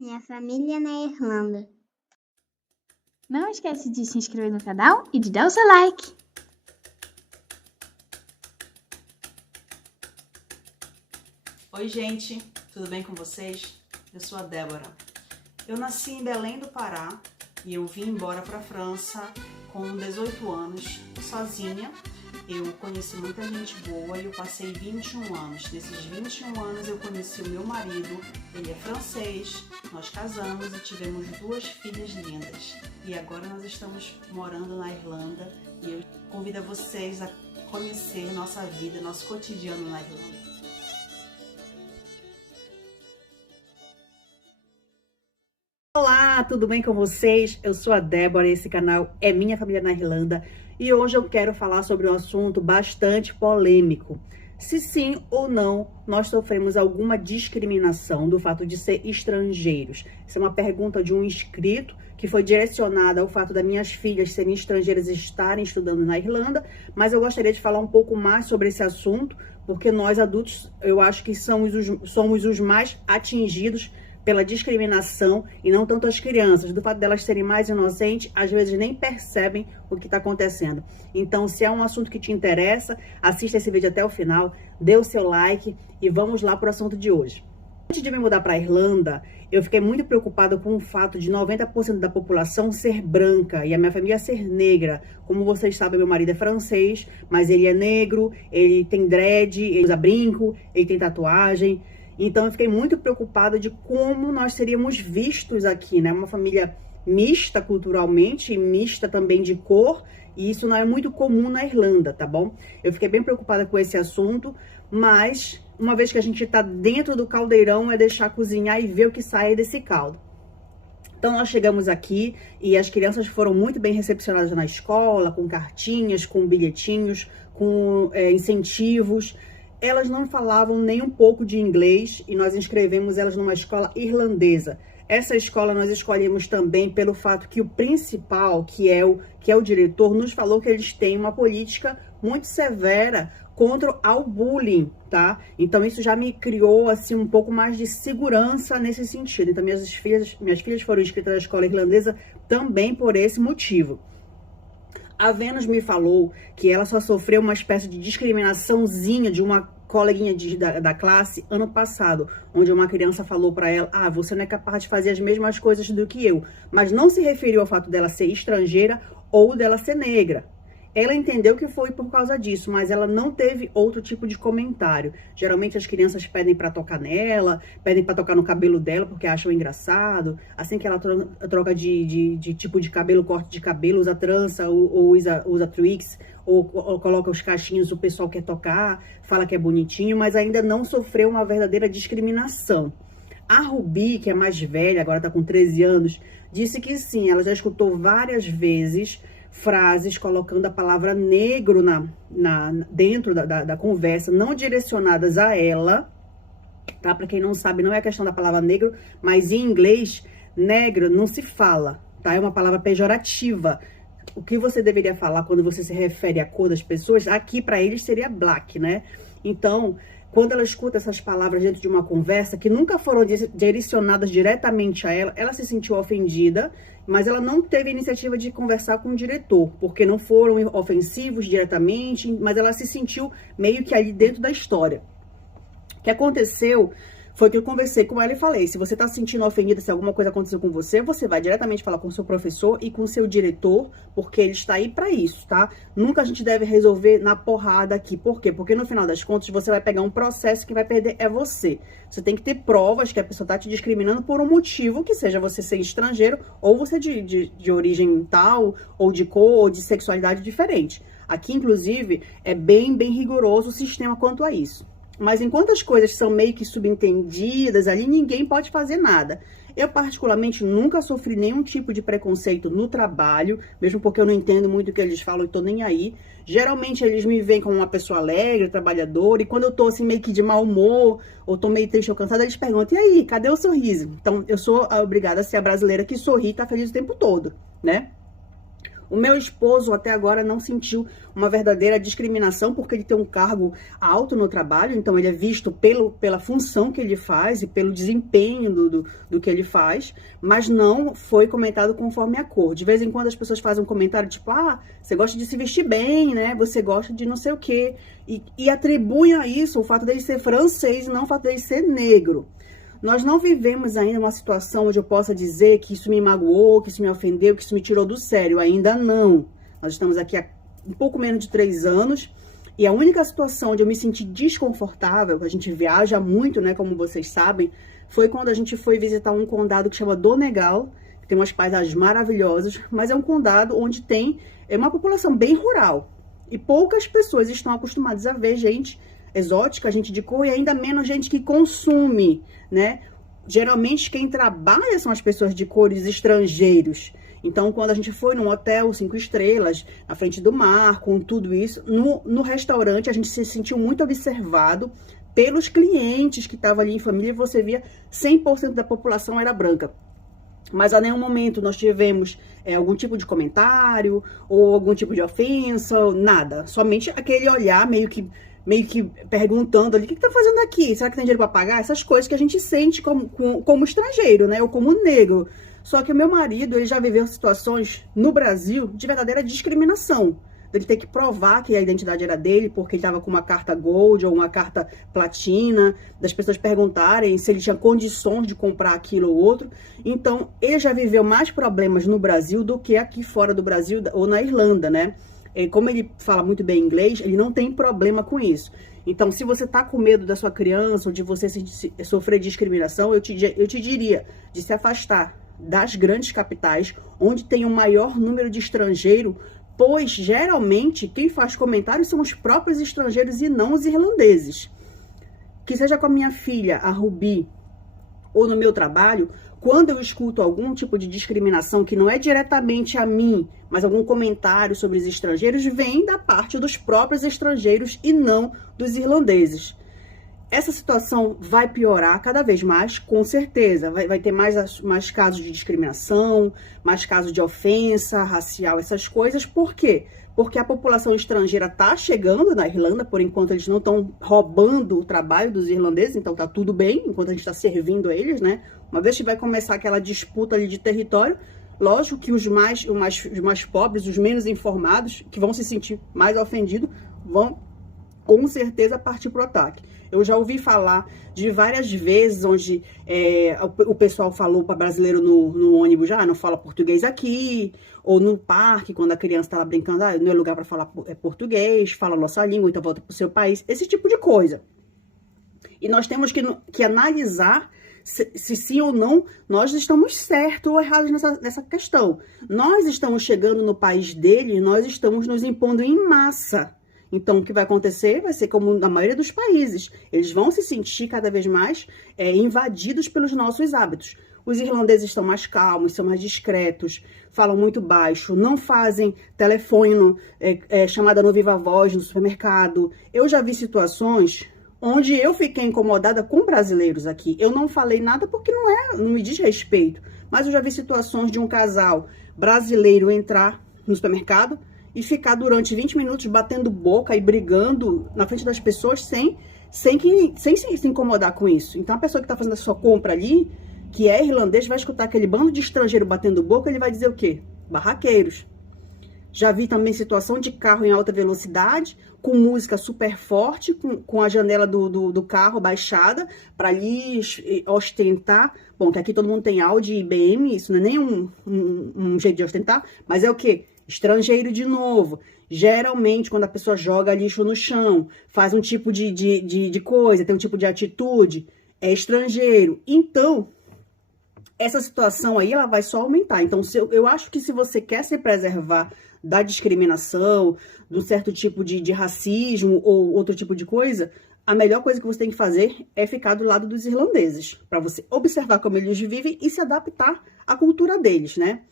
Minha família na Irlanda. Não esquece de se inscrever no canal e de dar o seu like. Oi gente, tudo bem com vocês? Eu sou a Débora. Eu nasci em Belém do Pará e eu vim embora para a França com 18 anos, sozinha. Eu conheci muita gente boa e eu passei 21 anos. Nesses 21 anos eu conheci o meu marido, ele é francês, nós casamos e tivemos 2 filhas lindas. E agora nós estamos morando na Irlanda e eu convido vocês a conhecer nossa vida, nosso cotidiano na Irlanda. Olá, tudo bem com vocês? Eu sou a Débora e esse canal é Minha Família na Irlanda e hoje eu quero falar sobre um assunto bastante polêmico. Se sim ou não nós sofremos alguma discriminação do fato de ser estrangeiros. Essa é uma pergunta de um inscrito que foi direcionada ao fato das minhas filhas serem estrangeiras e estarem estudando na Irlanda, mas eu gostaria de falar um pouco mais sobre esse assunto, porque nós adultos, eu acho que somos os mais atingidos pela discriminação e não tanto as crianças, do fato delas serem mais inocentes, às vezes nem percebem o que está acontecendo. Então, se é um assunto que te interessa, assista esse vídeo até o final, dê o seu like e vamos lá para o assunto de hoje. Antes de me mudar para a Irlanda, eu fiquei muito preocupada com o fato de 90% da população ser branca e a minha família ser negra. Como vocês sabem, meu marido é francês, mas ele é negro, ele tem dread, ele usa brinco, ele tem tatuagem. Então eu fiquei muito preocupada de como nós seríamos vistos aqui, né? Uma família mista culturalmente, mista também de cor, e isso não é muito comum na Irlanda, tá bom? Eu fiquei bem preocupada com esse assunto, mas uma vez que a gente tá dentro do caldeirão, é deixar cozinhar e ver o que sai desse caldo. Então nós chegamos aqui e as crianças foram muito bem recepcionadas na escola, com cartinhas, com bilhetinhos, com incentivos. Elas não falavam nem um pouco de inglês e nós inscrevemos elas numa escola irlandesa. Essa escola nós escolhemos também pelo fato que o principal, que é o diretor, nos falou que eles têm uma política muito severa contra o bullying, tá? Então isso já me criou assim um pouco mais de segurança nesse sentido. Então minhas filhas foram inscritas na escola irlandesa também por esse motivo. A Vênus me falou que ela só sofreu uma espécie de discriminaçãozinha de uma coleguinha da classe ano passado, onde uma criança falou para ela, você não é capaz de fazer as mesmas coisas do que eu, mas não se referiu ao fato dela ser estrangeira ou dela ser negra. Ela entendeu que foi por causa disso, mas ela não teve outro tipo de comentário. Geralmente as crianças pedem para tocar nela, pedem para tocar no cabelo dela porque acham engraçado. Assim que ela troca de tipo de cabelo, corte de cabelo, usa trança ou usa twigs, ou coloca os cachinhos, o pessoal quer tocar, fala que é bonitinho, mas ainda não sofreu uma verdadeira discriminação. A Rubi, que é mais velha, agora está com 13 anos, disse que sim, ela já escutou várias vezes frases colocando a palavra negro dentro da conversa, não direcionadas a ela, tá? Para quem não sabe, não é a questão da palavra negro, mas em inglês, negro não se fala, tá? É uma palavra pejorativa. O que você deveria falar quando você se refere à cor das pessoas, aqui para eles seria black, né? Então, quando ela escuta essas palavras dentro de uma conversa que nunca foram direcionadas diretamente a ela, ela se sentiu ofendida, mas ela não teve a iniciativa de conversar com o diretor, porque não foram ofensivos diretamente, mas ela se sentiu meio que ali dentro da história. O que aconteceu foi que eu conversei com ela e falei, se você tá se sentindo ofendida, se alguma coisa aconteceu com você, você vai diretamente falar com o seu professor e com o seu diretor, porque ele está aí para isso, tá? Nunca a gente deve resolver na porrada aqui. Por quê? Porque no final das contas, você vai pegar um processo que vai perder é você. Você tem que ter provas que a pessoa tá te discriminando por um motivo, que seja você ser estrangeiro, ou você de origem tal, ou de cor, ou de sexualidade diferente. Aqui, inclusive, é bem rigoroso o sistema quanto a isso. Mas enquanto as coisas são meio que subentendidas, ali ninguém pode fazer nada. Eu, particularmente, nunca sofri nenhum tipo de preconceito no trabalho, mesmo porque eu não entendo muito o que eles falam e tô nem aí. Geralmente, eles me veem como uma pessoa alegre, trabalhadora, e quando eu tô, assim, meio que de mau humor, ou tô meio triste ou cansada, eles perguntam, e aí, cadê o sorriso? Então, eu sou obrigada a ser a brasileira que sorri e tá feliz o tempo todo, né? O meu esposo até agora não sentiu uma verdadeira discriminação porque ele tem um cargo alto no trabalho, então ele é visto pela função que ele faz e pelo desempenho do que ele faz, mas não foi comentado conforme a cor. De vez em quando as pessoas fazem um comentário tipo, você gosta de se vestir bem, né? Você gosta de não sei o quê. E atribuem a isso o fato dele ser francês e não o fato dele ser negro. Nós não vivemos ainda uma situação onde eu possa dizer que isso me magoou, que isso me ofendeu, que isso me tirou do sério. Ainda não. Nós estamos aqui há um pouco menos de 3 anos. E a única situação onde eu me senti desconfortável, a gente viaja muito, né, como vocês sabem, foi quando a gente foi visitar um condado que chama Donegal, que tem umas paisagens maravilhosas, mas é um condado onde tem uma população bem rural. E poucas pessoas estão acostumadas a ver gente exótica, gente de cor, e ainda menos gente que consome, né? Geralmente quem trabalha são as pessoas de cores, estrangeiros. Então, quando a gente foi num hotel 5 estrelas, na frente do mar, com tudo isso, no restaurante a gente se sentiu muito observado pelos clientes que estavam ali em família, e você via 100% da população era branca. Mas a nenhum momento nós tivemos algum tipo de comentário, ou algum tipo de ofensa, nada. Somente aquele olhar meio que perguntando ali, o que tá fazendo aqui? Será que tem dinheiro para pagar? Essas coisas que a gente sente como estrangeiro, né? Ou como negro. Só que o meu marido, ele já viveu situações no Brasil de verdadeira discriminação. Ele ter que provar que a identidade era dele, porque ele estava com uma carta Gold ou uma carta Platina, das pessoas perguntarem se ele tinha condições de comprar aquilo ou outro. Então, ele já viveu mais problemas no Brasil do que aqui fora do Brasil ou na Irlanda, né? Como ele fala muito bem inglês, ele não tem problema com isso. Então, se você tá com medo da sua criança ou de você sofrer discriminação, eu te diria de se afastar das grandes capitais, onde tem um maior número de estrangeiros, pois geralmente quem faz comentários são os próprios estrangeiros e não os irlandeses. Que seja com a minha filha, a Ruby, ou no meu trabalho, quando eu escuto algum tipo de discriminação que não é diretamente a mim, mas algum comentário sobre os estrangeiros, vem da parte dos próprios estrangeiros e não dos irlandeses. Essa situação vai piorar cada vez mais, com certeza. Vai ter mais casos de discriminação, mais casos de ofensa racial, essas coisas. Por quê? Porque a população estrangeira está chegando na Irlanda, por enquanto eles não estão roubando o trabalho dos irlandeses, então tá tudo bem, enquanto a gente está servindo a eles, né? Uma vez que vai começar aquela disputa ali de território, lógico que os mais pobres, os menos informados, que vão se sentir mais ofendidos, vão com certeza partir pro ataque. Eu já ouvi falar de várias vezes onde o pessoal falou para brasileiro no ônibus, não fala português aqui, ou no parque, quando a criança estava brincando, não é lugar para falar português, fala a nossa língua, então volta pro seu país, esse tipo de coisa. E nós temos que analisar se sim ou não nós estamos certos ou errados nessa questão. Nós estamos chegando no país dele, nós estamos nos impondo em massa. Então, o que vai acontecer vai ser como na maioria dos países. Eles vão se sentir cada vez mais invadidos pelos nossos hábitos. Os irlandeses estão mais calmos, são mais discretos, falam muito baixo, não fazem telefone, chamada no viva voz no supermercado. Eu já vi situações onde eu fiquei incomodada com brasileiros aqui. Eu não falei nada porque não me diz respeito. Mas eu já vi situações de um casal brasileiro entrar no supermercado e ficar durante 20 minutos batendo boca e brigando na frente das pessoas sem se incomodar com isso. Então, a pessoa que está fazendo a sua compra ali, que é irlandês, vai escutar aquele bando de estrangeiro batendo boca, ele vai dizer o quê? Barraqueiros. Já vi também situação de carro em alta velocidade, com música super forte, com a janela do carro baixada, para ali ostentar. Bom, que aqui todo mundo tem Audi e BM, isso não é nem um jeito de ostentar, mas é o quê? Estrangeiro de novo. Geralmente, quando a pessoa joga lixo no chão, faz um tipo de coisa, tem um tipo de atitude, é estrangeiro. Então, essa situação aí, ela vai só aumentar. Então, eu acho que se você quer se preservar da discriminação, de um certo tipo de racismo ou outro tipo de coisa, a melhor coisa que você tem que fazer é ficar do lado dos irlandeses, para você observar como eles vivem e se adaptar à cultura deles, né?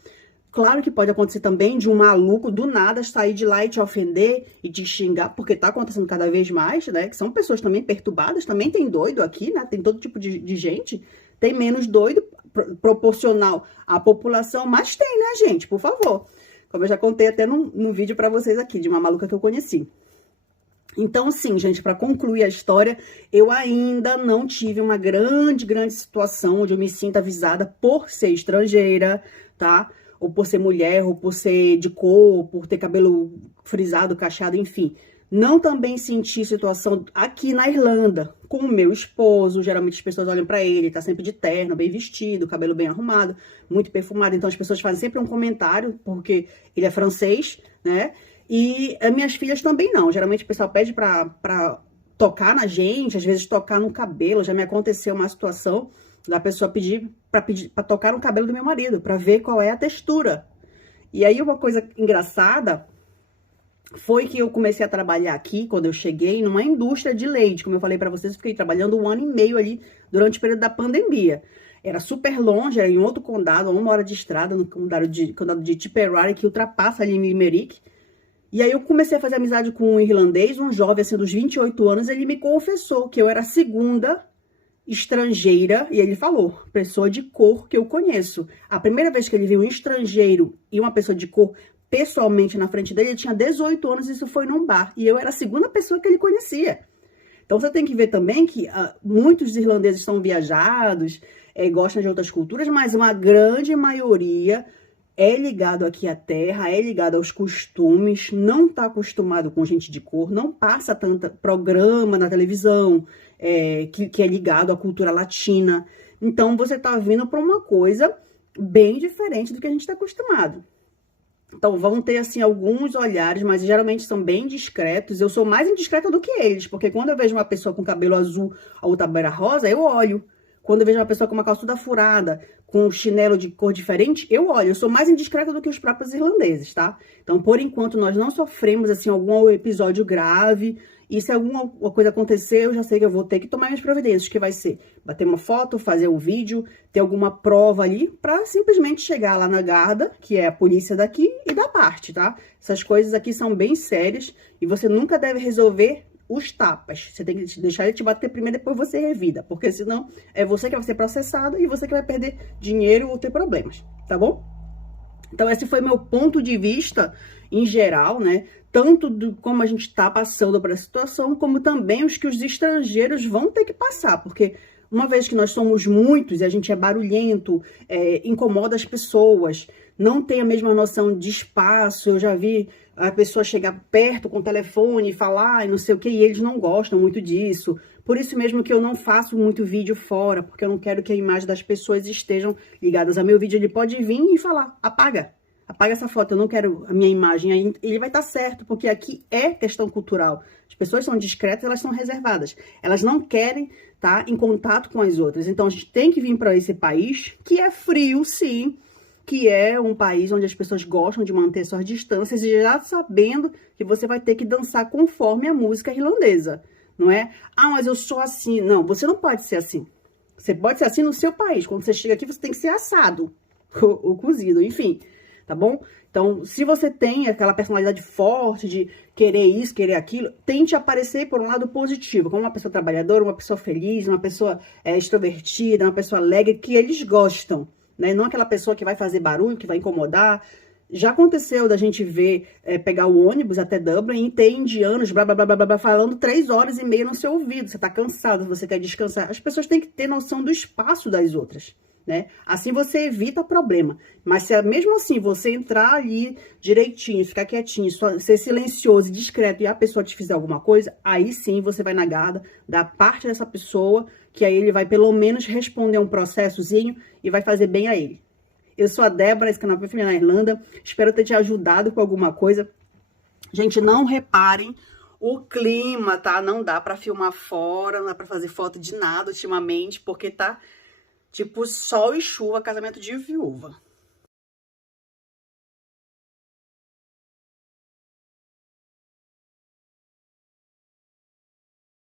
Claro que pode acontecer também de um maluco do nada sair de lá e te ofender e te xingar, porque tá acontecendo cada vez mais, né? Que são pessoas também perturbadas, também tem doido aqui, né? Tem todo tipo de gente, tem menos doido proporcional à população, mas tem, né, gente? Por favor. Como eu já contei até no vídeo pra vocês aqui, de uma maluca que eu conheci. Então, sim, gente, para concluir a história, eu ainda não tive uma grande situação onde eu me sinta avisada por ser estrangeira, tá? Ou por ser mulher, ou por ser de cor, por ter cabelo frisado, cacheado, enfim. Não também senti situação aqui na Irlanda, com o meu esposo. Geralmente as pessoas olham pra ele, tá sempre de terno, bem vestido, cabelo bem arrumado, muito perfumado. Então as pessoas fazem sempre um comentário, porque ele é francês, né? E as minhas filhas também não. Geralmente o pessoal pede pra tocar na gente, às vezes tocar no cabelo. Já me aconteceu uma situação da pessoa pedir pra tocar no cabelo do meu marido, pra ver qual é a textura. E aí uma coisa engraçada foi que eu comecei a trabalhar aqui, quando eu cheguei, numa indústria de leite. Como eu falei pra vocês, eu fiquei trabalhando 1 ano e meio ali durante o período da pandemia. Era super longe, era em outro condado, a 1 hora de estrada, no condado de Tipperary, que ultrapassa ali em Limerick. E aí eu comecei a fazer amizade com um irlandês, um jovem assim dos 28 anos, ele me confessou que eu era a segunda estrangeira, e ele falou, pessoa de cor que eu conheço. A primeira vez que ele viu um estrangeiro e uma pessoa de cor pessoalmente na frente dele, ele tinha 18 anos, isso foi num bar, e eu era a segunda pessoa que ele conhecia. Então você tem que ver também que muitos irlandeses são viajados, gostam de outras culturas, mas uma grande maioria é ligado aqui à terra, é ligado aos costumes, não está acostumado com gente de cor, não passa tanto programa na televisão que é ligado à cultura latina. Então, você está vindo para uma coisa bem diferente do que a gente está acostumado. Então, vão ter, assim, alguns olhares, mas geralmente são bem discretos. Eu sou mais indiscreta do que eles, porque quando eu vejo uma pessoa com cabelo azul, a outra beira rosa, eu olho. Quando eu vejo uma pessoa com uma calça toda furada, com um chinelo de cor diferente, eu olho. Eu sou mais indiscreta do que os próprios irlandeses, tá? Então, por enquanto, nós não sofremos, assim, algum episódio grave. E se alguma coisa acontecer, eu já sei que eu vou ter que tomar minhas providências, que vai ser bater uma foto, fazer um vídeo, ter alguma prova ali, pra simplesmente chegar lá na Garda, que é a polícia daqui, e dar parte, tá? Essas coisas aqui são bem sérias e você nunca deve resolver os tapas. Você tem que deixar ele te bater primeiro, depois você revida, porque senão é você que vai ser processado e você que vai perder dinheiro ou ter problemas, tá bom? Então esse foi meu ponto de vista em geral, né? Tanto do como a gente está passando por essa situação, como também os que os estrangeiros vão ter que passar, porque uma vez que nós somos muitos e a gente é barulhento, incomoda as pessoas, não tem a mesma noção de espaço. Eu já vi a pessoa chegar perto com o telefone e falar e não sei o que, e eles não gostam muito disso. Por isso mesmo que eu não faço muito vídeo fora, porque eu não quero que a imagem das pessoas estejam ligadas a meu vídeo. Ele pode vir e falar, apaga essa foto, eu não quero a minha imagem aí. Ele vai estar certo, porque aqui é questão cultural. As pessoas são discretas, elas são reservadas. Elas não querem estar em contato com as outras. Então, a gente tem que vir para esse país, que é frio, sim, que é um país onde as pessoas gostam de manter suas distâncias, e já sabendo que você vai ter que dançar conforme a música irlandesa, não é? Ah, mas eu sou assim. Não, você não pode ser assim. Você pode ser assim no seu país. Quando você chega aqui, você tem que ser assado, ou cozido, enfim. Tá bom? Então, se você tem aquela personalidade forte de querer isso, querer aquilo, tente aparecer por um lado positivo, como uma pessoa trabalhadora, uma pessoa feliz, uma pessoa extrovertida, uma pessoa alegre, que eles gostam, né? Não aquela pessoa que vai fazer barulho, que vai incomodar. Já aconteceu da gente ver, pegar o ônibus até Dublin e ter indianos, blá, blá, blá, blá, blá, falando 3 horas e meia no seu ouvido. Você tá cansado, você quer descansar. As pessoas têm que ter noção do espaço das outras, né? Assim você evita problema. Mas se mesmo assim você entrar ali direitinho, ficar quietinho, ser silencioso e discreto, e a pessoa te fizer alguma coisa, aí sim você vai na Garda, da parte dessa pessoa, que aí ele vai pelo menos responder um processozinho e vai fazer bem a ele. Eu sou a Débora, esse canal é Família na Irlanda. Espero ter te ajudado com alguma coisa. Gente, não reparem o clima, tá? Não dá pra filmar fora, não dá pra fazer foto de nada ultimamente, porque tá tipo sol e chuva, casamento de viúva.